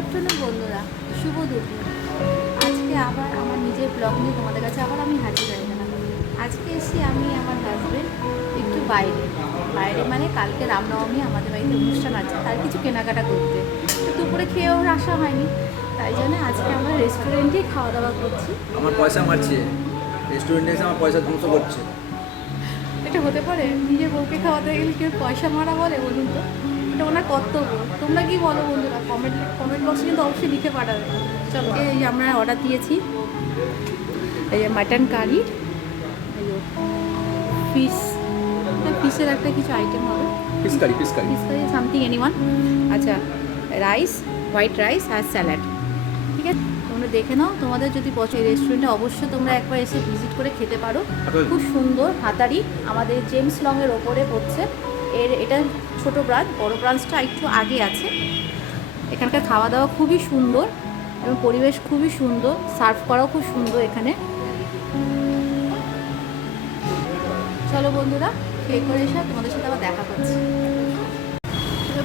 Afternoon বন্ধুরা, শুভ দুপুর। আজকে আবার আমার নিজের ব্লগ নিয়ে তোমাদের কাছে আবার আমি হাজির হয়ে গেলাম। আজকে এসে আমি আমার হাজবেন্ড একটু বাইরে মানে কালকে রামনবমী আমাদের বাড়িতে অনুষ্ঠান আছে, তার কিছু কেনাকাটা করতে। তো দুপুরে খেয়েও আসা হয়নি, তাই জন্য আজকে আমরা রেস্টুরেন্টেই খাওয়া দাওয়া করছি। আমার পয়সা মারছে, রেস্টুরেন্টে এসে আমার পয়সা ধ্বংস করছে। এটা হতে পারে? নিজের বউকে খাওয়াতে গেলে কেউ পয়সা মারা বলে? বলুন তো, এটা ওনার কর্তব্য। তোমরা কি বলো বন্ধুরা? কমেন্ট বক্সে কিন্তু অবশ্যই লিখে পাঠাবে। চলো, এই যে আমরা অর্ডার দিয়েছি, এই যে মাটন কারি, এই যে ফিশের একটা কিছু আইটেম হবে, ফিশ কারি সামথিং এনিওয়ান। আচ্ছা, রাইস, হোয়াইট রাইস আর স্যালাড। ঠিক আছে, তোমরা দেখে নাও। তোমাদের যদি পছন্দ রেস্টুরেন্টে অবশ্যই তোমরা একবার এসে ভিজিট করে খেতে পারো। খুব সুন্দর, হাতারি আমাদের জেমস লংয়ের ওপরে পড়ছে। এটা ছোট ব্রাঞ্চ, বড় ব্রাঞ্চটা একটু আগে আছে। এখানকার খাওয়া দাওয়া খুবই সুন্দর এবং পরিবেশ খুবই সুন্দর, সার্ভ করাও খুব সুন্দর এখানে। চলো বন্ধুরা, খেয়ে করে এসে তোমাদের সাথে আবার দেখা করছি।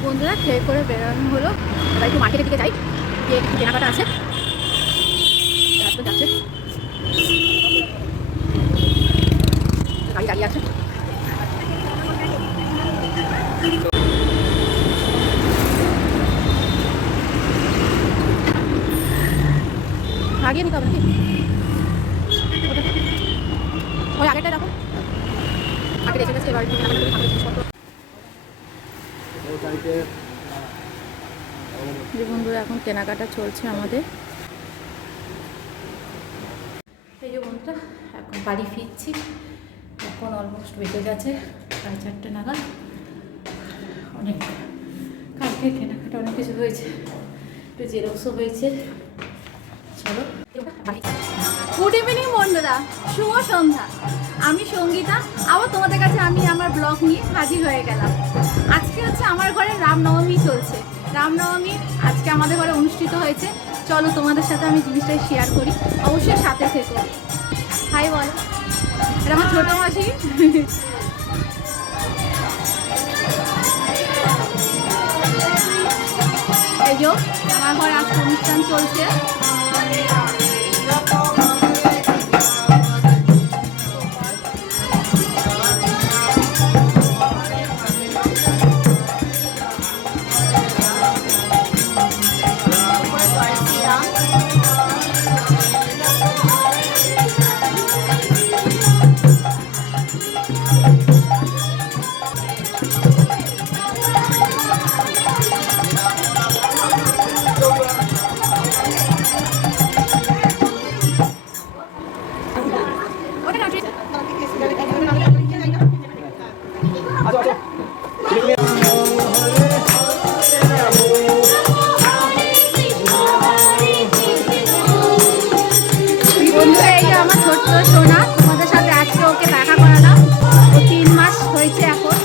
বন্ধুরা, খেয়ে করে বেরোনো হলো, এবার একটু মার্কেটের দিকে যাই, গিয়ে একটু কেনাকাটা আছে। যাচ্ছে, গাড়ি দাঁড়িয়ে আছে। আগিয়ে নিতে হবে নাকি? ওই আগেরটা দেখো, আগে এসে গেছে। এবার জিনিসপত্র যে বন্ধুরা, এখন কেনাকাটা চলছে আমাদের। এই যে বন্ধুরা, এখন বাড়ি ফিরছি। এখন অলমোস্ট বেজে গেছে 4:30 নাগাদ। অনেক কালকে কেনাকাটা অনেক কিছু হয়েছে, একটু জেরক্সও হয়েছে। চলো, গুড ইভিনিং বন্ধুরা, শুভ সন্ধ্যা। আমি সঙ্গীতা, আবার তোমাদের কাছে আমি আমার ব্লগ নিয়ে হাজির হয়ে গেলাম। আজকে হচ্ছে আমার ঘরে রামনবমী চলছে। রামনবমী আজকে আমাদের ঘরে অনুষ্ঠিত হয়েছে। চলো তোমাদের সাথে আমি জিনিসটা শেয়ার করি, অবশ্যই সাথে থেকো। হাই বল, এটা আমার ছোটো মাসি। এই যে আমার ঘরে আজকে অনুষ্ঠান চলছে। সোনা, তোমাদের সাথে আজকে ওকে দেখা করালাম। ও 3 মাস হয়েছে এখন।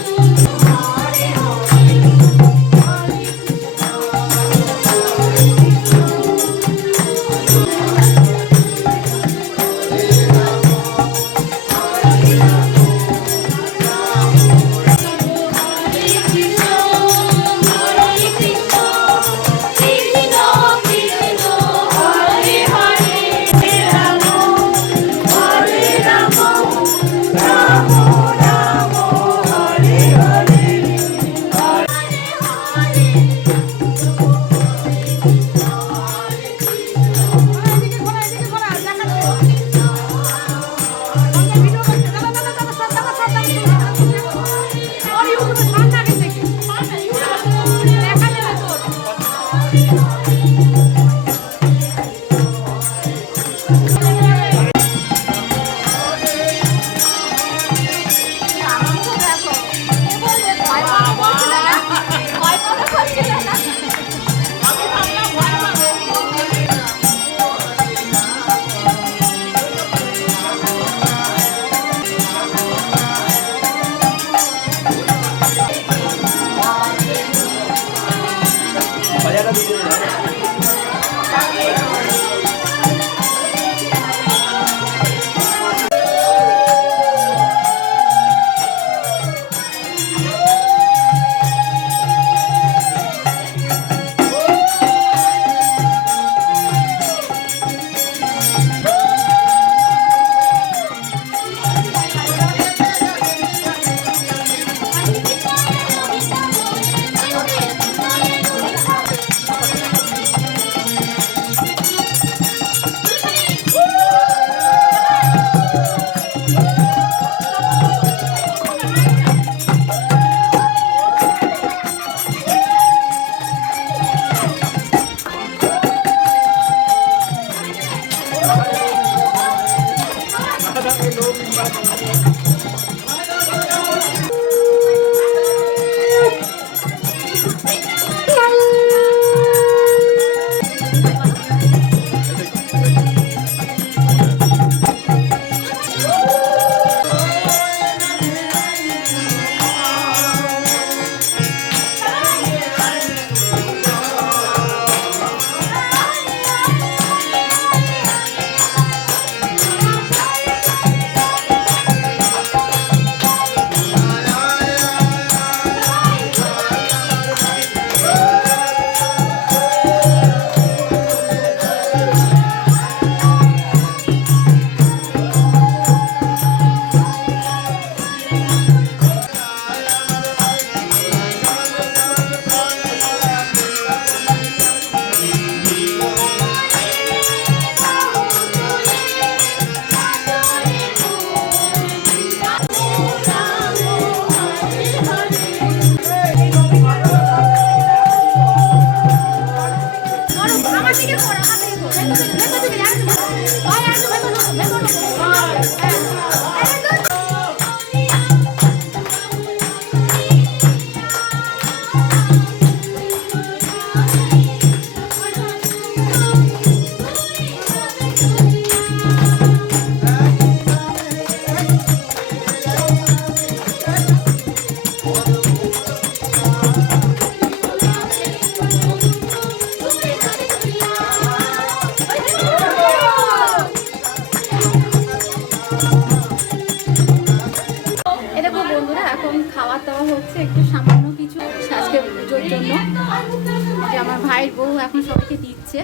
ভাইয়ের বউ এখন সবাইকে দিচ্ছে।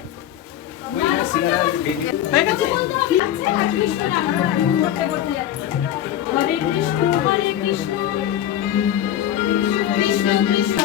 হয়ে গেছে? হরে কৃষ্ণ হরে কৃষ্ণ কৃষ্ণ কৃষ্ণ